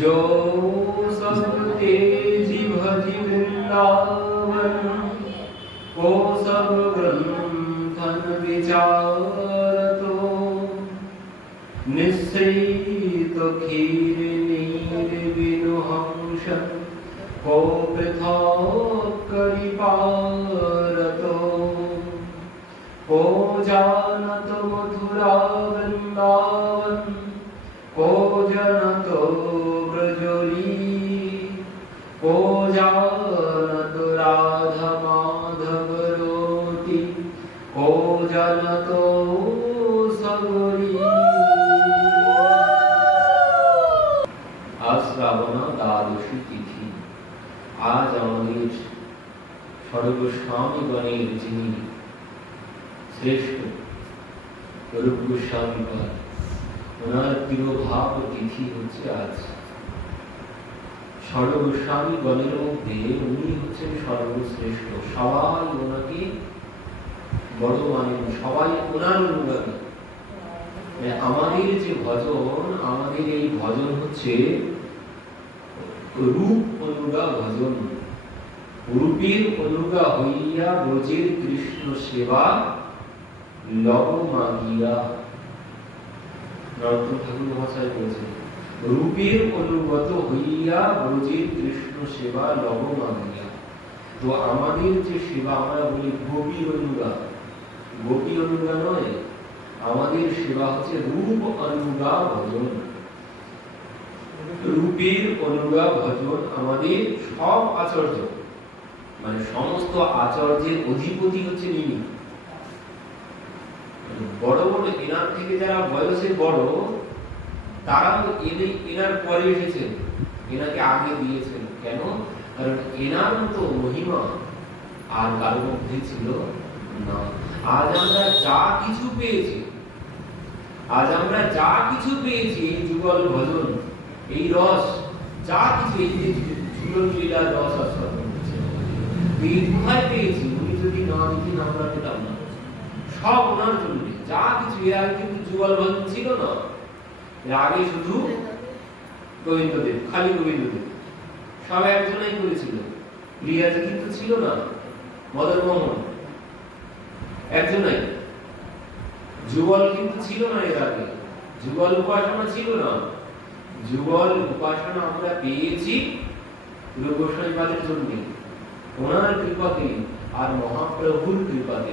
जो सब तेजी भजी वृंदावन को सब ग्रंथन विचारतो निश्चित खीर नीर बिनु हंसन को पृथक करि पारतो को जानत मथुरा वृंदावन को जनत ब्रजोली को जानत राधा माधव रोटी को जानत সগরি আজ শ্রাবণ দ্বাদশী তিথি আজ আমাদের সর্বস্বামীগণের যিনি শ্রেষ্ঠ রূপ গোস্বামী পাদ ওনার তিরোভাব তিথি হচ্ছে আজ সর্বস্বামী গণের মধ্যে উনি হচ্ছেন সর্বশ্রেষ্ঠ। সবাই ওনাকে বড় মানেন সবাই ওনার অনুগামী। মানে আমাদের যে ভজন, আমাদের এই ভজন হচ্ছে রূপ অনুগা ভজন। রূপের অনুগা হইয়া ব্রজের কৃষ্ণ সেবা লব মাগিয়া। নরোত্তম ঠাকুর মহাশয় বলেছেন রূপের অনুগত হইয়া ব্রজের কৃষ্ণ সেবা লব মাগিয়া তো আমাদের যে সেবা, আমরা বলি গোপী অনুগা গোপী অনুগা নয়, আমাদের সেবা হচ্ছে রূপ অনুগা ভজন। রূপের অনুগা ভজন আমাদের সব আচার্য। মানে সমস্ত আচার্যের অধিপতি হচ্ছে ইনি। বড় বড় এনার থেকে যারা বয়সে বড় তারাও এনে এনার পরে এসেছেন। এনাকে আগে দিয়েছেন। কেন? কারণ এনার মতো মহিমা আর কারোর মধ্যে ছিল না। আজ আমরা যা কিছু পেয়েছি, আজ আমরা যা কিছু পেয়েছি এই যুগল ভজন, এই রস, যা কিছু এই যে ঝুলন লীলা রস আস্বাদন এই কোথায় পেয়েছি, উনি যদি না দিতেন আমরা পেতাম না। সব ওনার জন্য, যা কিছু এর কিন্তু যুগল ভজন ছিল না এর আগে শুধু গোবিন্দদেব খালি গোবিন্দদেব সব একজনাই করেছিল। রিয়াজে কিন্তু ছিল না, মদন মোহন। একজনাই। যুগল কিন্তু ছিল না এর আগে। যুগল উপাসনা ছিল না। যুগল উপাসনা আমরা পেয়েছি রূপগোস্বামীপাদের জন্য। ওনার কৃপাতে আর মহাপ্রভুর কৃপাতে।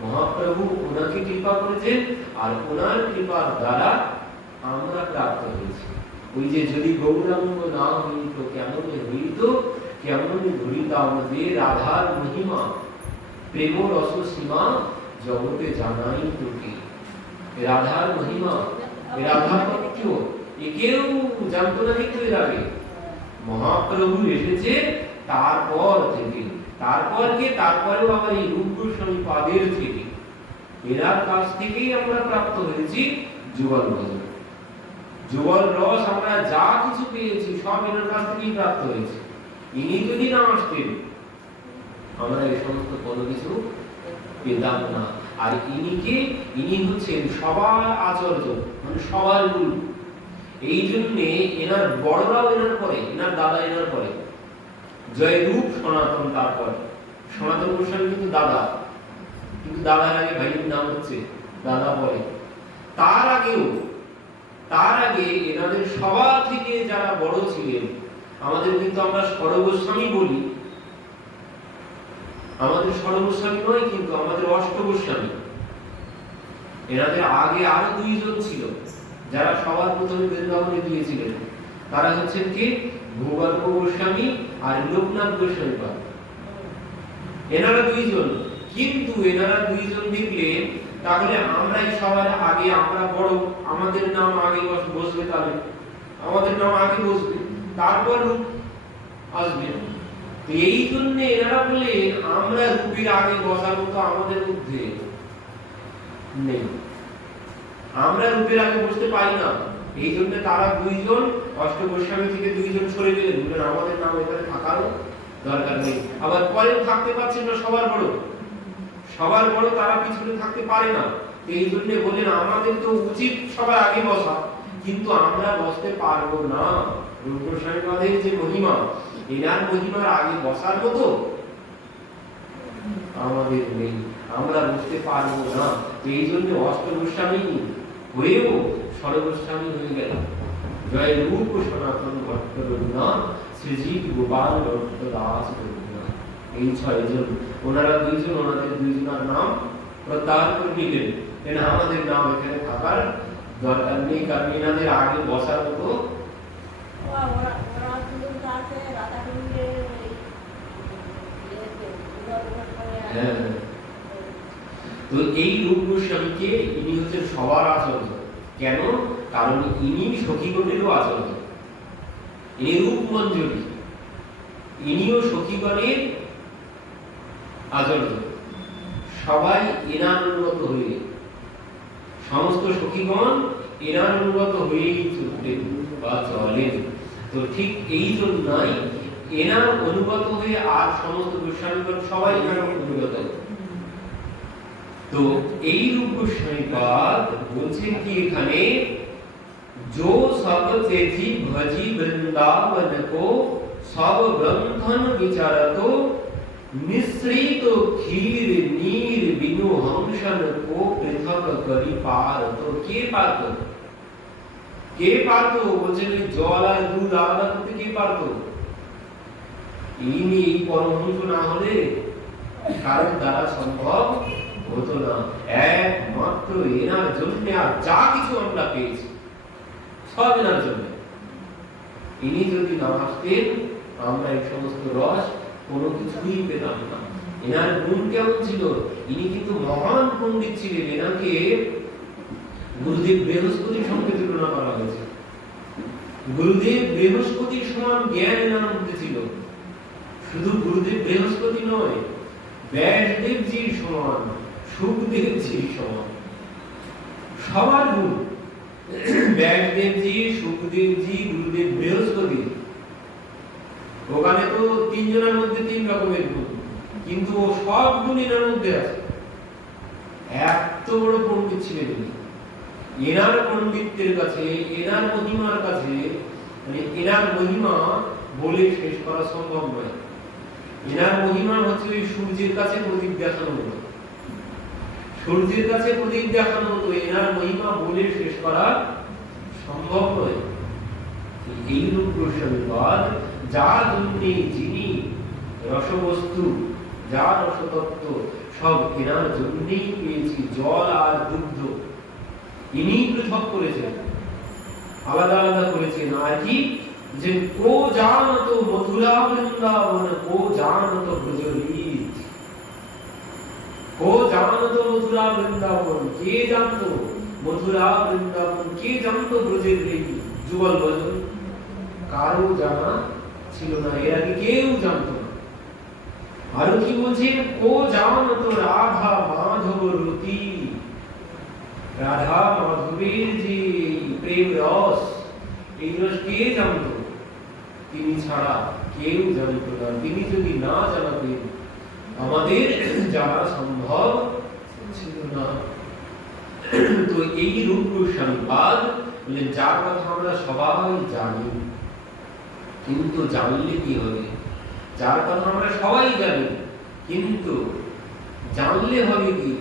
মহাপ্রভু ওনাকে কৃপা করেছেন আর ওনার কৃপার দ্বারা আমরা প্রাপ্ত হয়েছি। ওই যে যদি গৌরাঙ্গ না হইত, কেমন হইত, কেমন ধরিতাম যে রাধার মহিমা প্রেম রস সীমা জগতে জানাই তোকে। রাধার মহিমা রাধা সত্য এ কেউ জানতো না কিন্তু এর আগে। মহাপ্রভু এসেছে তারপর থেকে। তারপর কে? তারপরেও আবার এই রূপ পাদের থেকে। এনার কাছ থেকেই আমরা প্রাপ্ত হয়েছি যুগল ভজন। যুগল রস আমরা যা কিছু পেয়েছি, সব কাছ থেকেই প্রাপ্ত হয়েছে। ইনি যদি না আসতেন, আমরা এই সমস্ত কোনো কিছু পেতাম না। আর ইনি হচ্ছেন সবার মানে সবার গুরু। এই জন্যে এনার বড়রাও এনার পরে, এনার দাদা এনার পরে। জয় রূপ সনাতন তারপর। সনাতন গোস্বামী কিন্তু দাদা। কিন্তু দাদার আগে ভাইয়ের নাম হচ্ছে দাদা পরে তার আগেও তার আগে এনাদের সবার থেকে যারা বড় ছিলেন, আমাদের কিন্তু আমরা সরগোস্বামী বলি। আমাদের সরগোস্বামী নয় কিন্তু আমাদের অষ্টগোস্বামী। এনাদের আগে আরও দুইজন ছিল, যারা সবার প্রথমে বৃন্দাবনে গিয়েছিলেন। তারা হচ্ছেন কি? ভূগর্ভ গোস্বামী আর লোকনাথ গোস্বামী এনারা দুইজন, কিন্তু এনারা দুইজন দেখলেন তাহলে আমরাই সবার আগে, আমরা বড়, আমাদের নাম আগে বসবে তাহলে। আমাদের নাম আগে বসবে, তারপর রূপ আসবে। এই জন্য এনারা বললেন আমরা রূপের আগে বসার মতো আমাদের মধ্যে নেই। আমরা রূপের আগে বসতে পারি না। এই জন্য তারা দুইজন, অষ্টগোস্বামী থেকে দুইজন সরে গেলেন। আমাদের নাম এখানে থাকারও দরকার নেই। আবার পরে থাকতে পারছেন না সবার বড়। সবার বড় তারা পিছনে থাকতে পারে না। এই জন্য বললেন, আমাদের তো উচিত সবার আগে বসা। কিন্তু আমরা বসতে পারব না। গোস্বামীপাদের যে মহিমা, এনার মহিমার আগে বসার মতো আমাদের নেই। আমরা পারব না। এই জন্য অষ্ট গোস্বামী হয়েও সর্বস্বামী হয়ে গেল জয় রূপ সনাতন ভট্ট রঘুনাথ, শ্রীজিৎ গোপাল ভট্ট দাস রঘুনাথ। এই ছয়জন ওনারা দুইজন ওনাদের দুইজনের নাম প্রত্যাহার করে নিলেন। কেন? আমাদের নাম এখানে থাকার দরকার নেই কারণ এনাদের আগে বসার মতো তো হ্যাঁ তো এই রূপ গোস্বামীকে ইনি হচ্ছেন সবার আচার্য। কেন? কারণ ইনি সখীগণেরও আচার্য। ইনি রূপ মঞ্জুরি ইনিও সখীগণের আচার্য সবাই এনার অনুগত হয়ে সমস্ত সখীগণ এনার অনুগত হয়েই চলতেন বা চলেন তো ঠিক এই জন্যই এনার অনুগত হয়ে আর সমস্ত গোস্বামীগণ সবাই এনার অনুগত তো এই রূপ গোস্বামীপাদ বলছেন কি এখানে जो सब तेजी भजी वृंदावन को सब ग्रंथन विचारतो মিশ্রিত ক্ষীর, নীর, বিনু, হংসন ও পৃথক করি পার। তো কে পারত কে পারত বলছেন জল আর দুধ আলাদা করতে কে পারত ইনি এই পরমহংস না হলে কারণ দ্বারা সম্ভব হতো না। একমাত্র এনার জন্য আর যা কিছু আমরা পেয়েছি, সব এনার জন্য। ইনি যদি না আসতেন আমরা এই সমস্ত রস কোনো কিছুই পেতাম না। এনার গুণ কেমন ছিল? ইনি কিন্তু মহান পণ্ডিত ছিলেন। এনাকে গুরুদেব বৃহস্পতির সঙ্গে তুলনা করা হয়েছে। গুরুদেব বৃহস্পতির সমান জ্ঞান এনার মধ্যে ছিল। শুধু গুরুদেব বৃহস্পতি নয়, ব্যাসদেবজির সমান, সুখদেবজির সমান। সবার গুণ। ব্যাসদেবজি, সুখদেবজি, গুরুদেব বৃহস্পতি ওখানে তো তিনজনের মধ্যে তিন রকমের গুণ কিন্তু ও সব গুণ এনার মধ্যে আছে। এত বড় পণ্ডিত ছিলেন এনার পণ্ডিতের কাছে, এনার মহিমার কাছে মানে এনার মহিমা বলে শেষ করা সম্ভব নয়। এনার মহিমা হচ্ছে ওই সূর্যের কাছে প্রদীপ দেখানো মতো সূর্যের কাছে প্রদীপ দেখানো মতো এনার মহিমা বলে শেষ করা সম্ভব নয়। এই রূপ গোস্বামীবাদ যা জন্যে যিনি রসবস্তু যা রসতত্ত্ব, সব এনার জন্যেই পেয়েছি জল আর দুগ্ধ। ইনি পৃথক করেছেন। আলাদা আলাদা করেছেন। আর কি? যে কো জানত মথুরা বৃন্দাবন কো জানত ব্রজলীত কো জানত মথুরা বৃন্দাবন কে জানতো মথুরা বৃন্দাবন কে জানতো ব্রজের এই যুগল ভজন কারও জানা ছিল না, এর আগে কেউ জানতো না। আরও কি বলছেন কো জানতো রাধা মাধব রতি। রাধা মাধবের যে প্রেম রস, এই রস কে জানতো? তিনি ছাড়া কেউ জানতো না। তিনি যদি না জানাতেন, আমাদের জানা সম্ভব ছিল না। তো এই রূপ গোস্বামীপাদ বললেন যার কথা আমরা সবাই জানি কিন্তু জানলে কি হবে? যার কথা আমরা সবাই জানি, কিন্তু জানলে হবে কি?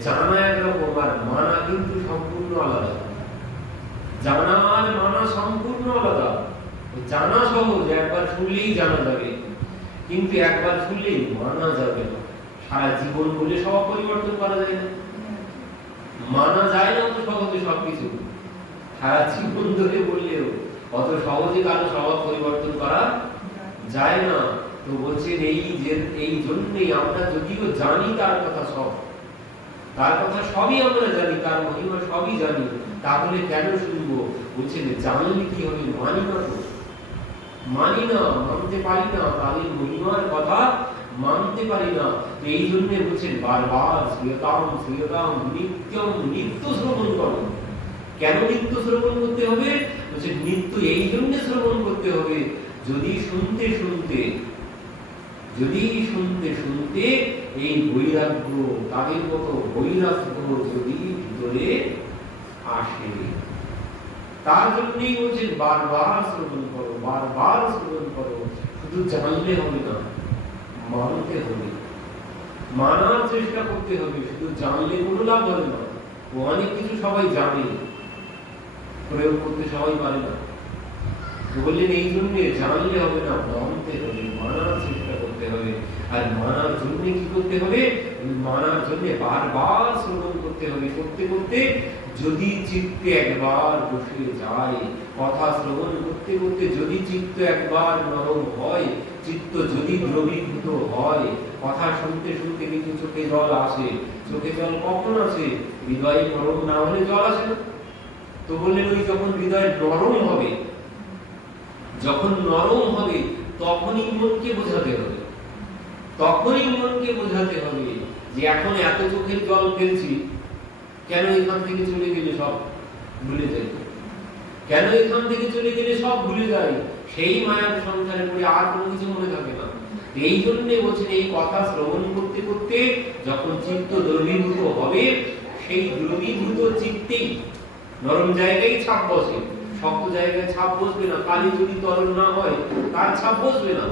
জানা একরকম আর মানা কিন্তু সম্পূর্ণ আলাদা। জানা আর মানা সম্পূর্ণ আলাদা। জানা সহজ, একবার শুনলেই জানা যাবে। কিন্তু একবার শুনলেই মানা যাবে না। সারা জীবন বলে সব পরিবর্তন করা যায় না। মানা যায় না তো সহজে সবকিছু। সারা জীবন ধরে বললেও অত সহজে কারও স্বভাব পরিবর্তন করা যায় না। তো বলছেন, এই যে, এই জন্যই আমরা যদিও জানি তার কথা সব, তার কথা সবই আমরা জানি, তার মহিমা সবই জানি, তাহলে কেন শুনব? বলছেন, জানলে কি হবে? মানি না তো। মানি না, মানতে পারি না তাদের মহিমার কথা মানতে পারি না। এই জন্য বলছেন, বারবার শ্রীয়তাম শ্রীয়তাম, নিত্যম, নিত্য শ্রবণ করো। কেন নিত্য শ্রবণ করতে হবে? বলছে নিত্য এই জন্য শ্রবণ করতে হবে, যদি শুনতে শুনতে, যদি শুনতে শুনতে এই বৈরাগ্য, তাদের মতো বৈরাগ্য যদি ভিতরে আসে, তার জন্যই বলছেন বারবার শ্রবণ করো, বারবার শ্রবণ করো, শুধু জানলে হবে না, মানতে হবে। মানার চেষ্টা করতে হবে, শুধু জানলে কোনো লাভ হবে না অনেক কিছু সবাই জানে। প্রয়োগ করতে সবাই পারে না। বললেন, এই জন্য জানলে হবে না মানতে হবে মানার চেষ্টা করতে হবে। আর মানার জন্য কি করতে হবে? মানার জন্য বারবার শ্রবণ করতে হবে। করতে করতে যদি চিত্তে একবার বসে যায়, কথা শ্রবণ করতে করতে যদি চিত্ত একবার নরম হয়, চিত্ত যদি দ্রবীভূত হয়, কথা শুনতে শুনতে কিন্তু চোখে জল আসে। চোখে জল কখন আসে? হৃদয় নরম না হলে জল আসে না। তো বললেন, ওই যখন হৃদয় নরম হবে, যখন নরম হবে, তখনই মনকে বোঝাতে হবে। তখনই মনকে বোঝাতে হবে যে এখন এত চোখের জল ফেলছি, কেন এখান থেকে চলে গেলে সব ভুলে যাই? কেন এখান থেকে চলে গেলে সব ভুলে যাই? সেই মায়ার সংসারে পড়ে আর কোনো কিছু মনে থাকে না। এই জন্য বলছেন, এই কথা শ্রবণ করতে করতে যখন চিত্ত দ্রবীভূত হবে, সেই দ্রবীভূত চিত্তেই নরম জায়গায় ছাপ বসে শক্ত জায়গায় ছাপ বসবে না কালি যদি তরল না হয় তার ছাপ বসবে না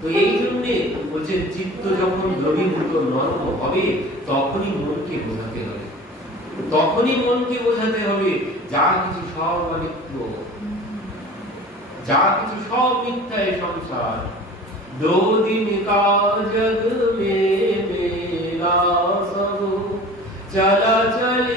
তো এই জন্য বলছে চিত্ত যখন দ্রবীভূত নরম হবে তখনই মনকে বোঝাতে হবে তখনই মনকে বোঝাতে হবে যা কিছু সব অনিত্য যা কিছু সব মিথ্যা এই সংসার दो दिन का जग में मेला सब चला चली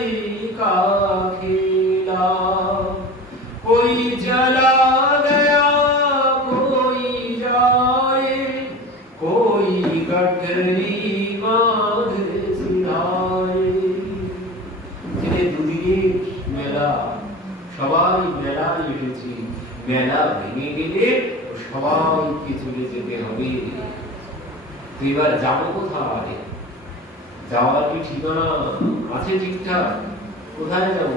তো এবার যাব কোথায়? যাওয়ার কি ঠিকানা আছে ঠিকঠাক? কোথায় যাব?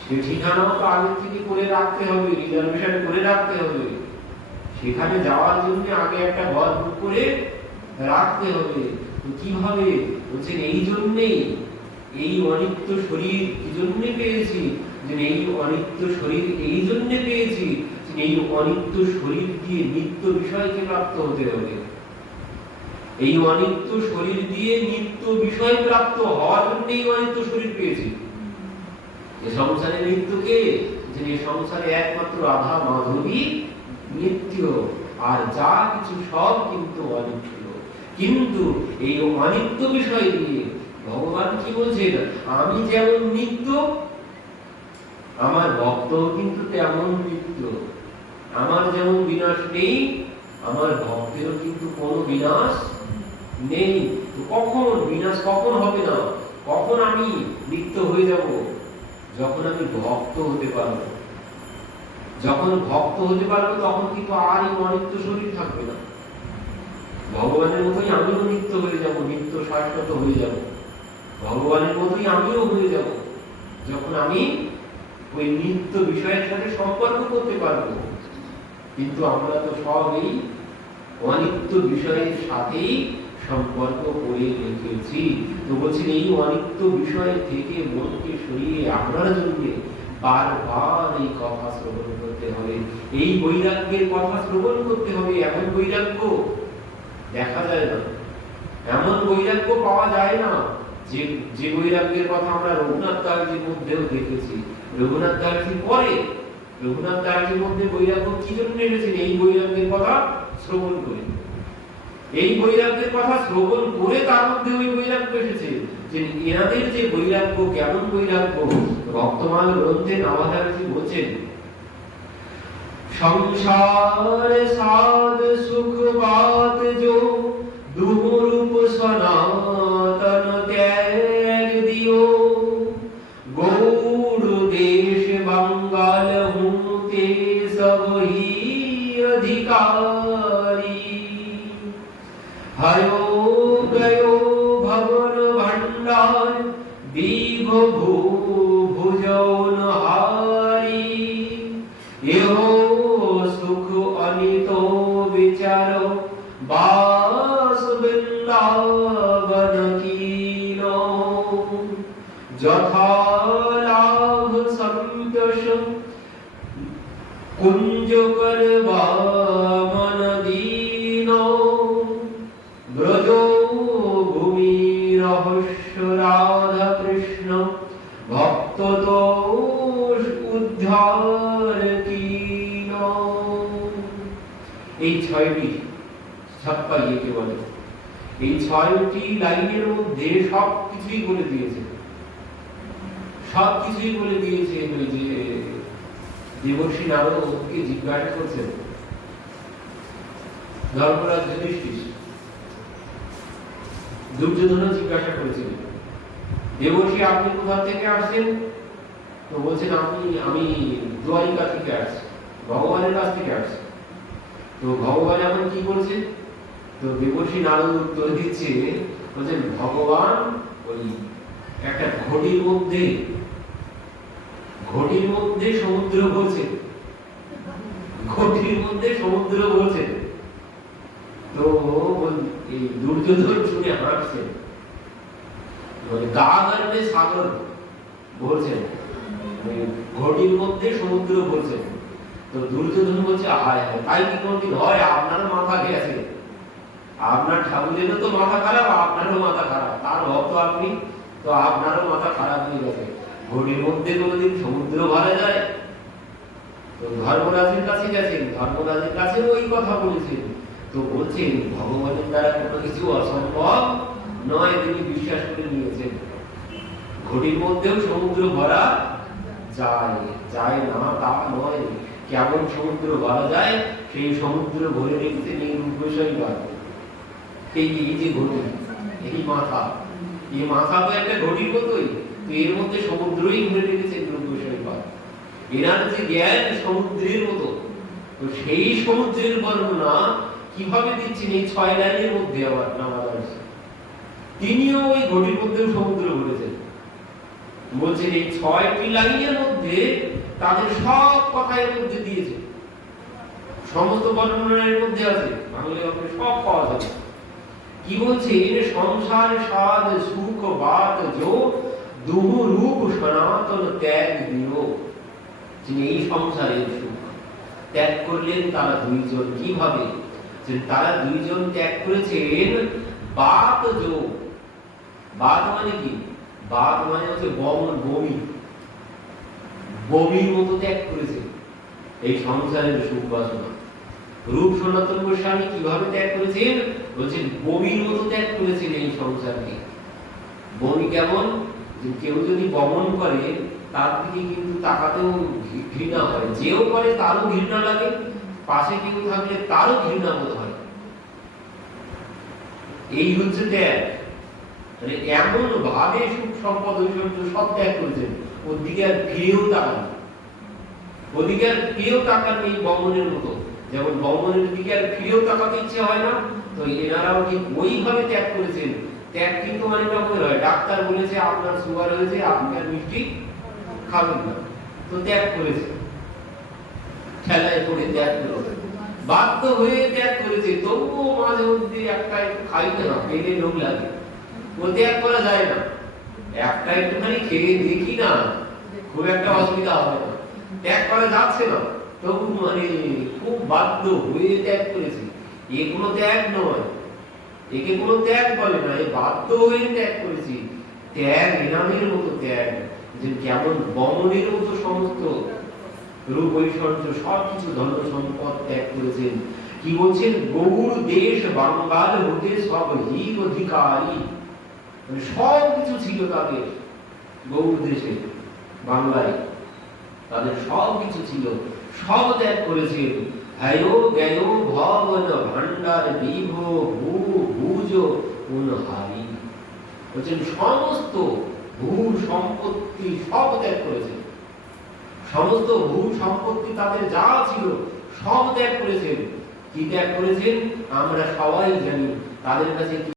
সে ঠিকানাও তো আগে থেকে করে রাখতে হবে রিজার্ভেশন করে রাখতে হবে। সেখানে যাওয়ার জন্য আগে একটা ঘর বুক করে রাখতে হবে। কীভাবে? বলছেন এই জন্যেই এই অনিত্য শরীর কি জন্যে পেয়েছি। যে এই অনিত্য শরীর এই জন্যে পেয়েছি। এই অনিত্য শরীর দিয়ে নিত্য বিষয়কে প্রাপ্ত হতে হবে। এই অনিত্য শরীর দিয়ে নিত্য বিষয় প্রাপ্ত হওয়ার জন্য এই অনিত্য শরীর পেয়েছি। এ সংসারে নিত্যকে যে এই সংসারে একমাত্র রাধা মাধবী নিত্য, আর যা কিছু সব কিন্তু অনিত্য। কিন্তু এই অনিত্য বিষয় দিয়ে ভগবান কি বলছেন? আমি যেমন নিত্য, আমার ভক্ত কিন্তু তেমন নিত্য। আমার যেমন বিনাশ নেই, আমার ভক্তেরও কিন্তু কোনো বিনাশ নেই। তো কখন? বিনাশ কখন হবে না? কখন আমি নিত্য হয়ে যাব? যখন আমি ভক্ত হতে পারব। যখন ভক্ত হতে পারব, তখন কিন্তু আর এই অনিত্য শরীর থাকবে না। ভগবানের মতোই আমিও নিত্য হয়ে যাব, নিত্য শাশ্বত হয়ে যাব। ভগবানের মতোই আমিও হয়ে যাব। যখন আমি ওই নিত্য বিষয়ের সাথে সম্পর্ক করতে পারব। কিন্তু আমরা তো সব এই অনিত্য বিষয়ের সাথেই সম্পর্ক করে রেখেছি তো বলছেন এই অনিত্য বিষয় থেকে মনকে সরিয়ে আপনার জন্য বারবার এই কথা শ্রবণ করতে হবে। এই বৈরাগ্যের কথা শ্রবণ করতে হবে, এমন বৈরাগ্য দেখা যায় না। এমন বৈরাগ্য পাওয়া যায় না যে যে বৈরাগ্যের কথা আমরা রঘুনাথ দাসজির মধ্যেও দেখেছি। রঘুনাথ দাসজি পরে, রঘুনাথ দাসজির মধ্যে বৈরাগ্য কি জন্য এসেছেন এই বৈরাগ্যের কথা শ্রবণ করে এই বৈরাগ্যের কথা শ্রবণ করে তার মধ্যে ওই বৈরাগ্য এসেছে যে এনাদের যে বৈরাগ্য, কেমন বৈরাগ্য? রক্তমাল গ্রন্থে নামাধারী বলছেন, সংসার সাদ সুখ বাদ যোগ দুহ রূপ সনাম You. ছয়টি, ছাপ্পা বলে। এই ছয়টি লাইনের মধ্যে সব কিছুই বলে দিয়েছে। সব কিছুই বলে দিয়েছে ওই যে দেবর্ষী নারদকে জিজ্ঞাসা করছেন। ধর্মরাজ যুধিষ্ঠির দুর্যোধন জিজ্ঞাসা করেছিলেন দেবর্ষী, আপনি কোথা থেকে আসছেন? তো বলছেন আপনি আমি দ্বারিকা থেকে আসছি, ভগবানের কাছ থেকে আসছি। তো ভগবান এখন কি করছে? তো দেবর্ষী নারদ উত্তর দিচ্ছে বলছেন ভগবান, ওই একটা ঘটির মধ্যে ঘটির মধ্যে সমুদ্র বলছে, ঘটির মধ্যে সমুদ্র বলছে। তো এই দুর্যোধন শুনে গর্বে সাগর বলছেন ঘটির মধ্যে সমুদ্র বলছেন তো দুর্যোধন বলছে হায় হায় তাই কি হয়? আপনার মাথা গেছে। আপনার ঠাকুরেরও তো মাথা খারাপ, আপনারও মাথা খারাপ। তার ভক্ত আপনি, তো আপনারও মাথা খারাপ হয়ে গেছে। ঘটির মধ্যে কোনোদিন সমুদ্র ভরা যায়? তো ধর্মরাজের কাছে গেছেন। ধর্মরাজের কাছে ওই কথা বলেছেন। তো বলছেন, ভগবানের দ্বারা কোনো কিছু অসম্ভব নয় তিনি বিশ্বাস করে নিয়েছেন। ঘটির মধ্যেও সমুদ্র ভরা যায় যায় না তা নয়। কেমন সমুদ্র ভরা যায়, সেই সমুদ্র ভরে রেখেছেন এই রূপবশয় বাদ এই যে, এই মাথা এই মাথা একটা ঘটির মতোই, তো এর মধ্যে সমুদ্রই বাদ এনার সমুদ্রের মতো। তো সেই সমুদ্রের কীভাবে দিচ্ছেন? এই ছয় লাইনের মধ্যে ওই ঘটির মধ্যেও সমুদ্র ভরেছেন বলছেন এই ছয়টি লাইনের মধ্যে তাদের সব কথা এর মধ্যে দিয়েছে। সমস্ত বর্ণনার মধ্যে আছে। বাংলায় আপনি সব পাওয়া যাবে। কি বলছে? সংসার সাদ সুখ বাদ যো দুহু রূপ, সনাতন ত্যাগ দিও যিনি এই সংসারের সুখ ত্যাগ করলেন, তারা দুইজন কীভাবে যে তারা দুইজন ত্যাগ করেছেন বাত যো বাত মানে কি? বাত মানে হচ্ছে বমন বমি। বমির মতো ত্যাগ করেছে। এই সংসারের সুখ বাসনা। রূপ সনাতন গোস্বামী কীভাবে ত্যাগ করেছেন? বলছেন, বমির মতো ত্যাগ করেছেন এই সংসারকে। বমি কেমন? কেউ যদি বমন করে, তার দিকে কিন্তু তাকাতেও ঘৃণা হয়। যেও করে, তারও ঘৃণা লাগে। পাশে কেউ থাকলে তারও ঘৃণা বোধ হয়। এই হচ্ছে ত্যাগ। মানে এমন ভাবে সুখ সম্পদ ঐশ্বর্য করেছেন ওর দিকে আর ফিরেও তাকান ওদিকে আর ফিরেও তাকান এই বমনের মতো। যেমন বমনের দিকে আর ফিরেও তাকাতে ইচ্ছে হয় না, তো এনারাও ওইভাবে ত্যাগ করেছেন। ত্যাগ কিন্তু অনেক রকমের হয় ডাক্তার বলেছে আপনার সুগার হয়েছে আপনি আর মিষ্টি খাবেন না। তো ত্যাগ করেছে। খেলায় পড়ে ত্যাগ করেছে বাধ্য হয়ে ত্যাগ করেছে, তবুও মাঝে মধ্যে একটা একটু খাই না পেলে লোক লাগে। ও ত্যাগ করা যায় না। একটা একটুখানি খেয়ে দেখি না, খুব একটা অসুবিধা হবে না। ত্যাগ করা যাচ্ছে না। তবু মানে খুব বাধ্য হয়ে ত্যাগ করেছে। এগুলো ত্যাগ নয়। একে কোনো ত্যাগ বলে না, এ বাধ্য হয়ে ত্যাগ করেছি। ত্যাগ এনামের মতো ত্যাগ, যে কেমন বমনের মতো সমস্ত রূপ ঐশ্বর্য সব কিছু ধন সম্পদ ত্যাগ করেছেন। কি বলছেন? গৌর দেশ বাঙ্গাল হতে সব হির অধিকারী। মানে সব কিছু ছিল তাদের গৌর দেশে বাংলায়। তাদের সব কিছু ছিল। সব ত্যাগ জ্ঞায় ভবন ভান্ডার বিভ ভুজ বলছেন, সমস্ত ভূ সম্পত্তি সব ত্যাগ করেছেন সমস্ত ভূ সম্পত্তি তাদের যা ছিল সব ত্যাগ করেছেন। কি ত্যাগ করেছেন? আমরা সবাই জানি। তাদের কাছে কি